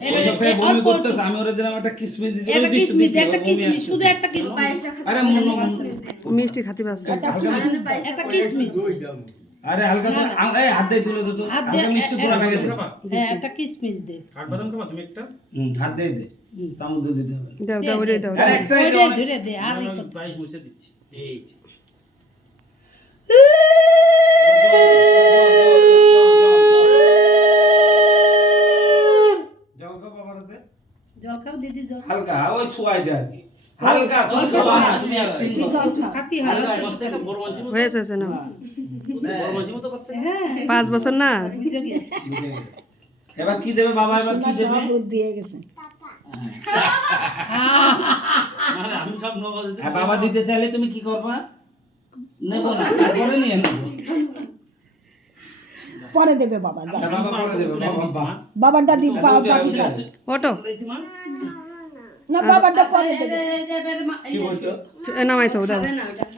বমি করতেছে, আমি ওরে দিলাম একটা কিসমিস দিছি, একটা কিসমিস শুধু একটা কিসমিস। আরে মন মিষ্টি খাতে পারছে একটা কিসমিস। আরে হালকা তো এই হাত দিয়ে তুলে তো হালকা মিষ্টি তোলা ভেঙে দে। হ্যাঁ একটা কিসমিস দে। কাঠবাদাম খাবা তুমি একটা? হাত দিয়ে দে, চামচ দিয়ে দিতে হবে। দাও দাও ওরে দাও আরে একটাই ওইটাই দাও। ধরে দে আর এই আমি কত। পায়েস মুছে দিচ্ছি। এই যে। যাও গো বাবারে, জল খাও দিদি জল। হালকা ওই ছুয়াই দে আর কি, হালকা তুমি খাবা না, তুমি তুই জল খা, খাতি হয়। হালকা বসতে একটা বড় মাঝি মতো। হয়েছে হয়েছে না বড় মাঝি মতো বসছে। হ্যাঁ 5 বছর না বুঝে গেছে। এবার কি দেবে বাবা, এবার কি দেবে? দিয়ে গেছে। মানে আমি সব নগদ দিতে। হ্যাঁ, বাবা দিতে চাইলে তুমি কি করবা? নেবো না, তারপরে নিয়ে নেবো। পরে দেবে বাবা যা হ্যাঁ, বাবা পরে দেবে, বাবা বাবারটা দি বাবা ওটো না বাবারটা পরে দেবে কি বলছো? নামাই তো দাও